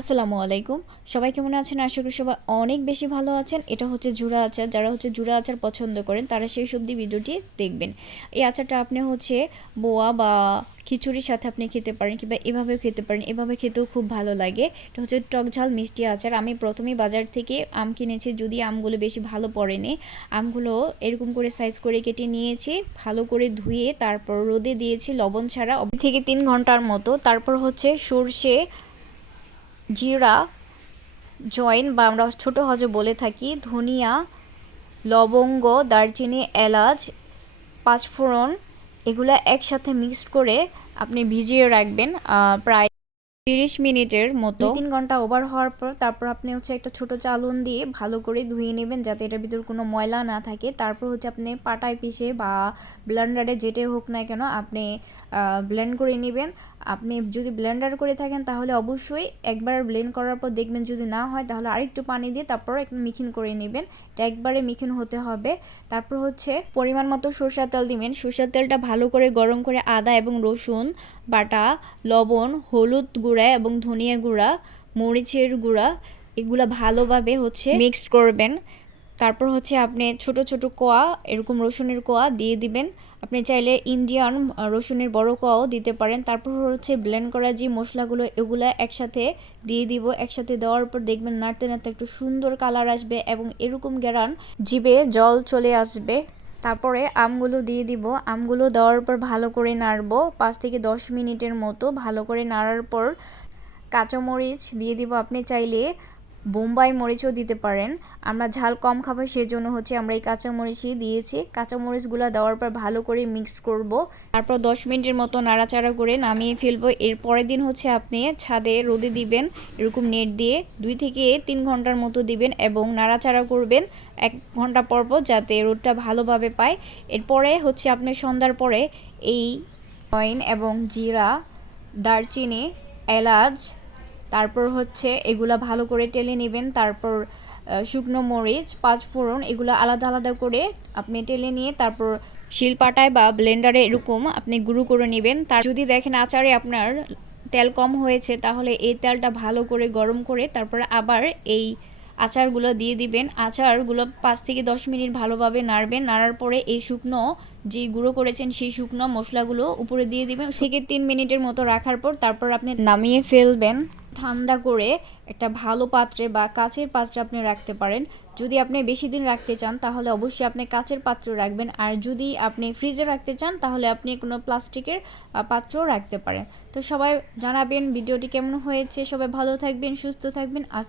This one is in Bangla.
আসসালামু আলাইকুম। সবাই কেমন আছেন? আশা করি সবাই অনেক বেশি ভালো আছেন। এটা হচ্ছে জুড়া আচার। যারা হচ্ছে জুড়া আচার পছন্দ করেন, তারা সেই সবজি ভিডিওটি দেখবেন। এই আচারটা আপনি হচ্ছে বোয়া বা খিচুড়ির সাথে আপনি খেতে পারেন কিংবা এভাবেও খেতে পারেন। এভাবে খেতেও খুব ভালো লাগে। এটা হচ্ছে টক ঝাল মিষ্টি আচার। আমি প্রথমেই বাজার থেকে আম কিনেছি। যদি আমগুলো বেশি ভালো পড়েনি, আমগুলো এরকম করে সাইজ করে কেটে নিয়েছি, ভালো করে ধুয়ে তারপর রোদে দিয়েছি লবণ ছাড়া। থেকে তিন ঘণ্টার মতো। তারপর হচ্ছে সর্ষে জিরা, জয়েন বা আমরা ছোটো হজে বলে থাকি, ধনিয়া, লবঙ্গ, দারচিনি, এলাচ, পাঁচফোড়ন, এগুলা একসাথে মিক্সড করে আপনি ভিজিয়ে রাখবেন প্রায় তিরিশ মিনিটের মতো। তিন ঘণ্টা ওভার হওয়ার পর তারপর আপনি হচ্ছে একটা ছোট চালন দিয়ে ভালো করে ধুয়ে নেবেন যাতে এটার ভিতর কোনো ময়লা না থাকে। তারপর হচ্ছে আপনি পাটায় পিষে বা ব্লেন্ডারে যেটাই হোক না কেন আপনি ব্লেন্ড করে নেবেন। আপনি যদি ব্লেন্ডার করে থাকেন, তাহলে অবশ্যই একবার ব্লেন্ড করার পর দেখবেন যদি না হয়, তাহলে আরেকটু পানি দিয়ে তারপর একটু মিখিন করে নেবেন। এটা একবারে মিখিন হতে হবে। তারপর হচ্ছে পরিমাণ মতো সরষার তেল দিবেন। সরষার তেলটা ভালো করে গরম করে আদা এবং রসুন, বাটা, লবণ, হলুদ গুঁড়া এবং ধনিয়া গুঁড়া, মরিচের গুঁড়া, এগুলা ভালোভাবে হচ্ছে মিক্সড করবেন। তারপর হচ্ছে আপনি ছোট ছোট কোয়া, এরকম রসুনের কোয়া দিয়ে দিবেন। আপনি চাইলে ইন্ডিয়ান রসুনের বড় কোয়াও দিতে পারেন। তারপর হচ্ছে ব্লেন্ড করা যে মশলাগুলো, এগুলো একসাথে দিয়ে দিব। একসাথে দেওয়ার পর দেখবেন নাড়তে নাড়তে একটু সুন্দর কালার আসবে এবং এরকম গ্যারান জিবে জল চলে আসবে। তারপরে আমগুলো দিয়ে দিব। আমগুলো দেওয়ার পর ভালো করে নাড়বো। পাঁচ থেকে দশ মিনিটের মতো ভালো করে নাড়ার পর কাঁচামরিচ দিয়ে দিব। আপনি চাইলে বোম্বাই মরিচও দিতে পারেন। আমরা ঝাল কম খাব, সেজন্য হচ্ছে আমরা এই কাঁচামরিচই দিয়েছি। কাঁচামরিচগুলো দেওয়ার পর ভালো করে মিক্স করব। তারপর দশ মিনিটের মতো নাড়াচাড়া করে নামিয়ে ফেলব। এর পরের দিন হচ্ছে আপনি ছাদে রোদে দিবেন, এরকম নেট দিয়ে দুই থেকে তিন ঘণ্টার মতো দিবেন এবং নাড়াচাড়া করবেন এক ঘণ্টা পর পর যাতে রোদটা ভালোভাবে পায়। এরপরে হচ্ছে আপনি সন্ধ্যার পরে এই কয়েন এবং জিরা, দারচিনি, এলাচ তারপর হচ্ছে এগুলা ভালো করে টেলে নেবেন। তারপর শুকনো মরিচ, পাঁচ ফোড়ন, এগুলো আলাদা আলাদা করে আপনি টেলে নিয়ে তারপর শিলপাটায় বা ব্লেন্ডারে এরকম আপনি গুঁড়ো করে নেবেন। তার যদি দেখেন আচারে আপনার তেল কম হয়েছে, তাহলে এই তেলটা ভালো করে গরম করে তারপর আবার এই আচারগুলো দিয়ে দিবেন। আচারগুলো পাঁচ থেকে দশ মিনিট ভালোভাবে নাড়বেন। নাড়ার পরে এই শুকনো যে গুঁড়ো করেছেন, সেই শুকনো মশলাগুলো উপরে দিয়ে দিবেন। থেকে তিন মিনিটের মতো রাখার পর তারপর আপনি নামিয়ে ফেলবেন। ঠান্ডা করে একটা ভালো পাত্রে বা কাচের পাত্রে আপনি রাখতে পারেন। যদি আপনি বেশি দিন রাখতে চান, তাহলে অবশ্যই আপনি কাচের পাত্র রাখবেন। আর যদি আপনি ফ্রিজে রাখতে চান, তাহলে আপনি কোনো প্লাস্টিকের পাত্রও রাখতে পারেন। তো সবাই জানাবেন ভিডিওটি কেমন হয়েছে। সবাই ভালো থাকবেন, সুস্থ থাকবেন। আস